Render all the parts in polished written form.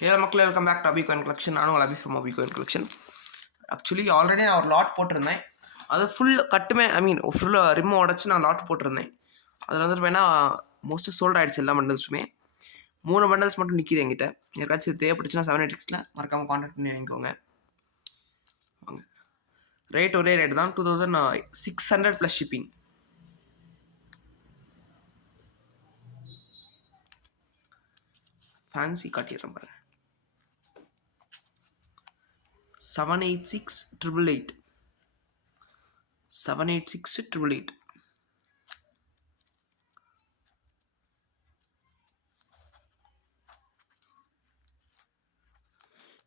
Hello மக்களே, welcome back to Abi coin collection. நானும் உங்கள் Abi from Abi coin collection. Actually already நான் ஒரு லாட் போட்டிருந்தேன். அது ஃபுல் கட்டுமே, ஃபுல்லாக ரிம்மை உடச்சி நான் லாட் போட்டிருந்தேன். அதில் வந்துட்டு வேணா மோஸ்ட்டாக சோல்ட் ஆகிடுச்சு எல்லா பண்டல்ஸுமே. 3 பண்டல்ஸ் மட்டும் நிற்கிது என்கிட்ட. யாருக்காச்சும் தேவைப்பட்டுச்சுன்னா 786 மறக்காமல் கான்டாக்ட் பண்ணி வாங்கிக்கோங்க. வாங்க, ரேட் ஒரே ரேட் தான், 2600 ப்ளஸ் ஷிப்பிங். ஃபேன்சி காட்டிடுறேன் பாருங்க. 786,888 786,888.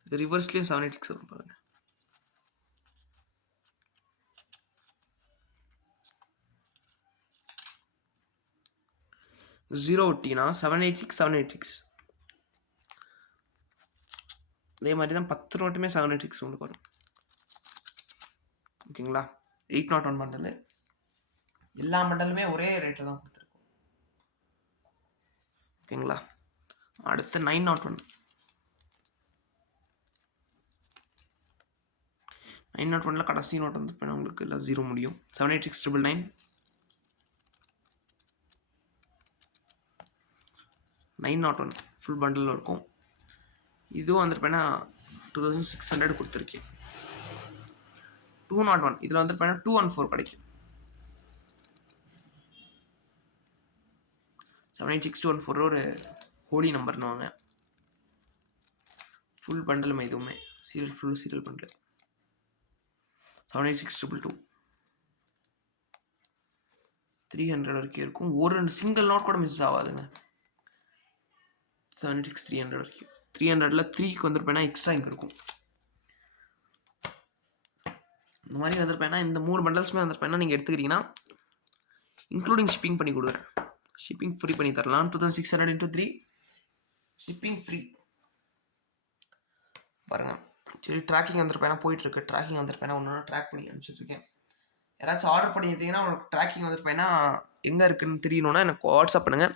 இது ரிவர்ஸ்லேயும் 786 வரும் பாருங்க. ஜீரோ ஒட்டினா 786 அதே மாதிரி தான் 10 நோட்டுமே 786 உங்களுக்கு வரும். ஓகேங்களா? 801 பண்டலு, எல்லா பண்டலுமே ஒரே ரேட்டில் தான் கொடுத்துருக்கோம். ஓகேங்களா? அடுத்து 901 901ல் கடைசி நோட் வந்து இப்போ உங்களுக்கு இல்லை, 0 முடியும். 786,999 901 ஃபுல் பண்டில் இருக்கும். இதுவும் வந்துருப்பேன்னா 2600 கொடுத்துருக்கேன். 201 இதில் வந்துருப்பேன்னா 214 கிடைக்கும். 786,214 ஒரு ஹோலி நம்பர்னு வாங்க. ஃபுல் பண்டலுமே இதுவுமே ஃபுல் சீரியல் பண்டில். 786,222 300 வரைக்கும் இருக்கும். ஒரு சிங்கிள் நோட் கூட மிஸ் ஆகாதுங்க. 786,300 வரைக்கும். 300ல் 3க்கு வந்துருப்பேன்னா எக்ஸ்ட்ரா இங்கே இருக்கும். இந்த மாதிரி வந்துருப்பேன்னா இந்த 3 பண்டல்ஸுமே வந்துருப்பேன்னா நீங்கள் எடுத்துக்கிறீங்கன்னா இன்க்ளூடிங் ஷிப்பிங் பண்ணி கொடுக்குறேன். ஷிப்பிங் ஃப்ரீ பண்ணி தரலாம். 2600 × 3 ஷிப்பிங் ஃப்ரீ. பாருங்கள், சரி ட்ராக்கிங் வந்துருப்பேன்னா போயிட்டுருக்கு. ட்ராக்கிங் வந்துருப்பேன்னா ஒன்று ட்ராக் பண்ணி அனுப்பிச்சிட்ருக்கேன். யாராச்சும் ஆர்டர் பண்ணியிருந்தீங்கன்னா உங்களுக்கு ட்ராக்கிங் வந்துருப்பேன்னா எங்கே இருக்குதுன்னு தெரியணுன்னா எனக்கு வாட்ஸ்அப் பண்ணுங்கள்.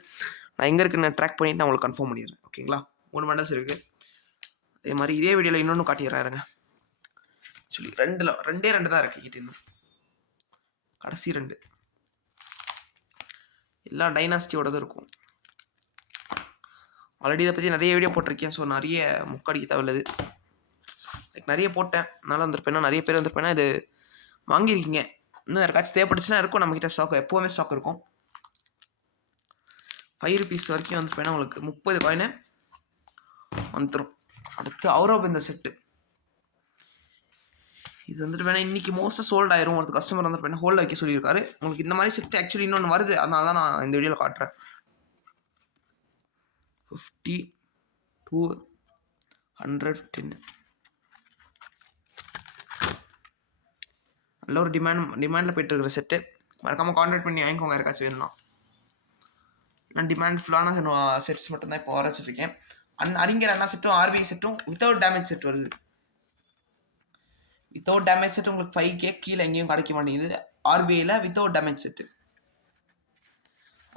நான் எங்கே இருக்குன்னு ட்ராக் பண்ணிவிட்டு நான் உங்களுக்கு கன்ஃபார்ம் பண்ணிடுறேன். ஓகேங்களா? 3 பண்டல்ஸ் இருக்குது. அதே மாதிரி இதே வீடியோவில் இன்னொன்று காட்டிடுறாருங்க. ஆக்சுவலி ரெண்டே தான் இருக்குது கிட்ட. இன்னும் கடைசி 2 எல்லா டைனாஸ்டியோடதும் இருக்கும். ஆல்ரெடி இதை பற்றி நிறைய வீடியோ போட்டிருக்கேன். ஸோ நிறைய முக்கடிக்க தேவையில்லை. நிறைய போட்டேன். அதனால் வந்துருப்பேன்னா நிறைய பேர் வந்துருப்பேன்னா இது வாங்கியிருக்கீங்க. இன்னும் யாருக்காச்சும் தேவைப்பட்டுச்சுன்னா இருக்கும். நம்மக்கிட்ட ஸ்டாக் எப்போவுமே ஸ்டாக் இருக்கும். 5 rupees வரைக்கும் வந்துருப்பேன்னா உங்களுக்கு 30 காயினு வந்துடும். அடுத்து அவுரோப் இந்த செட்டு. இது வந்துட்டு வேணா இன்றைக்கி மோஸ்ட்டாக சோல்ட் ஆயிரும். ஒரு கஸ்டமர் வந்துட்டு ஹோல்ட் வைக்க சொல்லியிருக்காரு. உங்களுக்கு இந்த மாதிரி செட்டு ஆக்சுவலி இன்னொன்று வருது. அதனால தான் நான் இந்த வீடியோவில் காட்டுறேன். 50, 200, 10 நல்ல ஒரு டிமாண்டில் போய்ட்டு இருக்கிற செட்டு. மறக்காமல் கான்டாக்ட் பண்ணி வாங்கிக்கோங்க யாருக்காச்சும் வேணும்னா. நான் டிமாண்ட் ஃபுல்லான செட்ஸ் மட்டும்தான் இப்போ வர வச்சுருக்கேன். அறிஞர் அண்ணா செட்டும் ஆர்பிஐ செட்டும் வித்தவுட் டேமேஜ் செட் வருது. வித்தவுட் டேமேஜ் செட் உங்களுக்கு 5K கீழே எங்கேயும் கிடைக்க மாட்டேங்குது. ஆர்பிஐயில் வித்தவுட் டேமேஜ் செட்டு.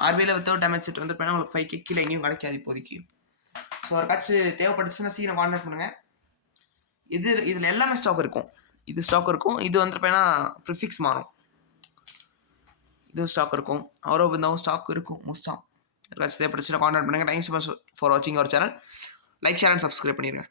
ஆர்பிஐயில் வித்தவுட் டேமேஜ் செட் வந்து உங்களுக்கு 5K கீழே எங்கேயும் கிடைக்காது இப்போதைக்கு. ஸோ யாருக்காச்சும் தேவைப்பட்டுச்சுன்னா சீக்கிரம் கான்டாக்ட் பண்ணுங்கள். இதில் எல்லாமே ஸ்டாக் இருக்கும். இது ஸ்டாக் இருக்கும். இது வந்துருப்பேன்னா ப்ரிஃபிக்ஸ் மாறும். இது ஸ்டாக் இருக்கும். அவரோ இருந்தாலும் ஸ்டாக் இருக்கும் மோஸ்ட்டாக. யாருக்காச்சும் தேவைப்பட்டுச்சுன்னா கான்டாக்ட் பண்ணுங்கள். தேங்க்ஸ் ஃபார் வாட்சிங் our channel. Like, share and subscribe பண்ணிடுங்க.